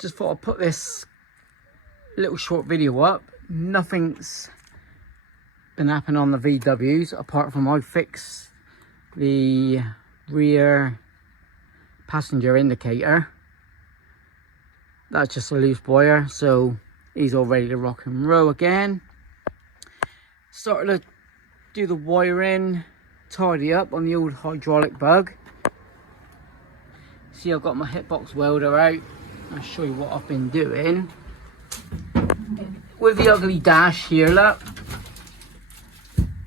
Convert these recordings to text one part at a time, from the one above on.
just thought I'd put this little short video up. Nothing's been happening on the VWs apart from I fixed the rear passenger indicator. That's just a loose wire, so he's all ready to rock and roll again. Started to do the wiring, tidy up on the old hydraulic bug. See, I've got my hitbox welder out. I'll show you what I've been doing with the ugly dash here. Look,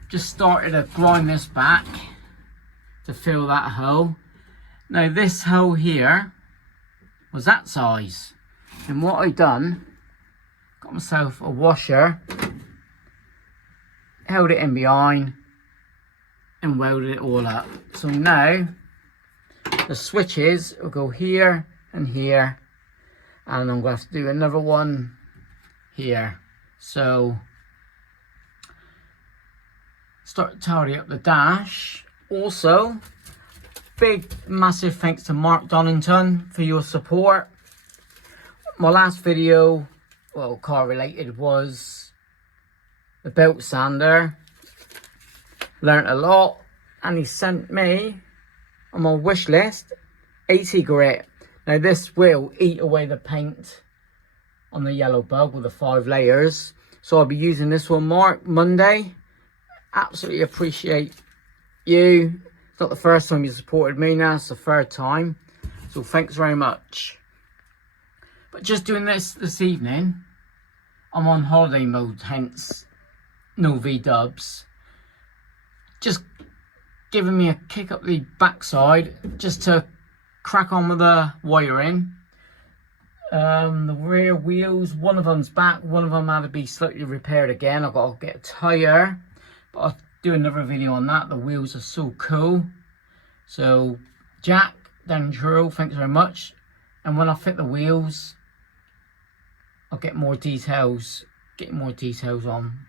just started to grind this back to fill that hole. Now this hole here was that size, and what I done, got myself a washer, held it in behind and welded it all up. So now the switches will go here and here, and I'm going to have to do another one here. So start to tidy up the dash. Also, big massive thanks to Mark Donington for your support. My last video, well, car related, was the belt sander. Learned a lot, and he sent me on my wish list 80 grit. Now this will eat away the paint on the yellow bug with the 5 layers, so I'll be using this one, Mark, Monday. Absolutely appreciate you. It's not the first time you supported me, now it's the 3rd time, so thanks very much. But just doing this evening, I'm on holiday mode, hence no V-dubs. Just giving me a kick up the backside just to crack on with the wiring. The rear wheels, one of them's back, one of them had to be slightly repaired again. I've got to get a tyre, but I'll do another video on that. The wheels are so cool. So Jack, Dandro, thanks very much. And when I fit the wheels, I'll get more details, on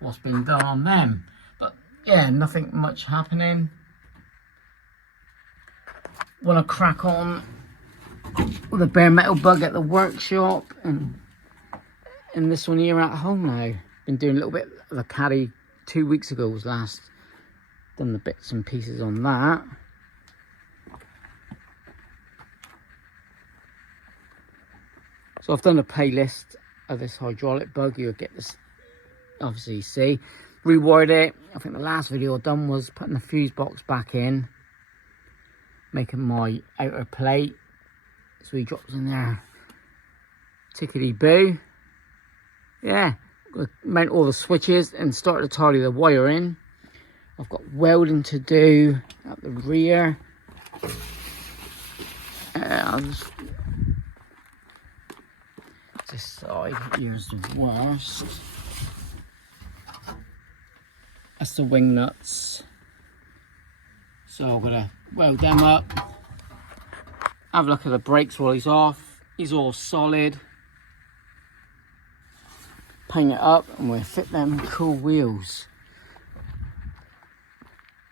what's been done on them. But yeah, nothing much happening. Want to crack on with a bare metal bug at the workshop, and this one here at home now. Been doing a little bit of a caddy. 2 weeks ago was last done the bits and pieces on that. So I've done a playlist of this hydraulic bug. You'll get this, obviously, see. Rewired it. I think the last video I done was putting the fuse box back in, making my outer plate. So he drops in there. Tickety boo. Yeah. Mount all the switches and start to tidy the wiring. I've got welding to do at the rear. This side here's the worst. That's the wing nuts. So I'm gonna weld them up. Have a look at the brakes while he's off. He's all solid. Paint it up and we'll fit them cool wheels.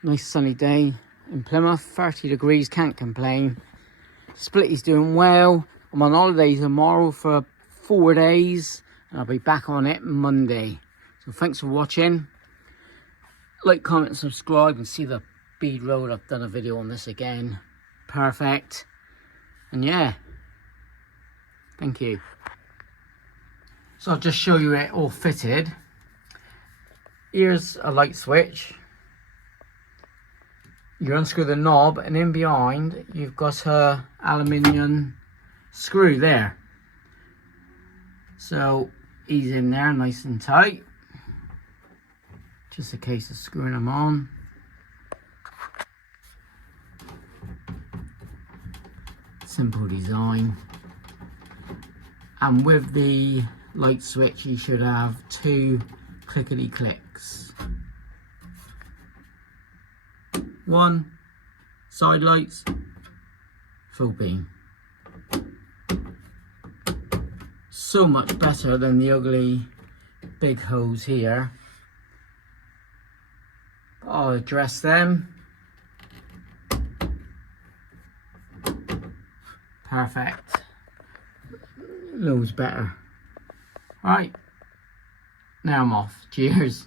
Nice sunny day in Plymouth, 30 degrees, can't complain. Splitty's doing well. I'm on holiday tomorrow for 4 days and I'll be back on it Monday. So thanks for watching. Like, comment and subscribe, and see the bead road. I've done a video on this again. Perfect. And yeah, thank you. So I'll just show you it all fitted. Here's a light switch. You unscrew the knob, and in behind you've got a aluminium screw there. So he's in there nice and tight. Just a case of screwing them on. Simple design. And with the light switch you should have 2 clickety clicks. 1 side lights, full beam. So much better than the ugly big hose here. I'll address them. Perfect. loads better. Right, now I'm off. Cheers.